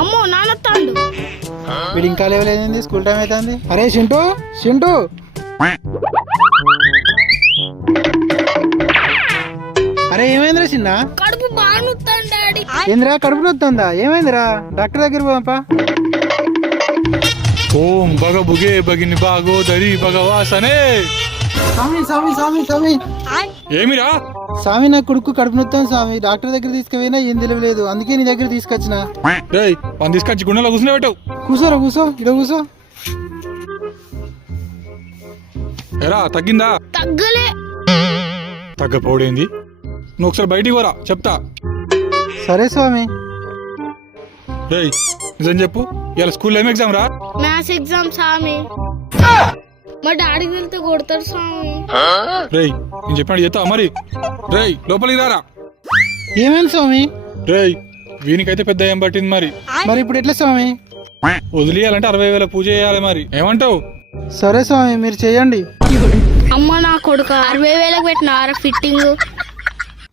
అమ్మో నానొత్తాండు. వీడు ఇంకా లేవలేదండి, స్కూల్ టైం అవుతుంది. అరే చింటూ చింటూ, అరే ఏమైందిరా చిన్న? కడుపు బాగా నొత్తాండు డాడీ. ఏందిరా కడుపు నొత్తుందా? ఏమైందిరా? డాక్టర్ దగ్గర పోపా. ఓం భగ బుగే భగిని భాగోదరి భగవాసనే. స్వామి స్వామి స్వామి స్వామి ఏమిరా? స్వామి నా కొడుకు కడుపు నొత్తాను స్వామి, డాక్టర్ దగ్గర తీసుకుపోయినా ఏం తెలియలేదు, అందుకే నీ దగ్గర తీసుకొచ్చిన. రేయ్ పని తీసుకొచ్చి గుండెలో కూర్చుని పెట్టావు. కూసోరా కూసో, ఇలా కూసో. ఎరా తగ్గిందా? తగ్గలే. తగ్గపోడేంది? నువ్వు ఒకసారి బయటికి పోరా చెప్తా. సరే స్వామి. రేయ్ నిజం చెప్పు, ఇలా స్కూల్లో ఏం ఎగ్జామ్ రా? మ్యాథ్స్ ఎగ్జామ్ స్వామి. మా డాడీకి వెళ్తే కొడతారు స్వామి. రేయ్ నేను చెప్పినట్టు చెప్తా మరి. రేయ్ లోపలికి రారా. ఏమైంది స్వామి? రేయ్ వీనికైతే పెద్ద ఏం పట్టింది మరి. మరి ఇప్పుడు ఎట్లా స్వామి? వదిలేయాలంటే 60,000 పూజ చేయాలి మరి, ఏమంటావు? సరే స్వామి మీరు చేయండి. అమ్మ నా కొడుక 60,000 పెట్టినారా ఫిట్టింగ్?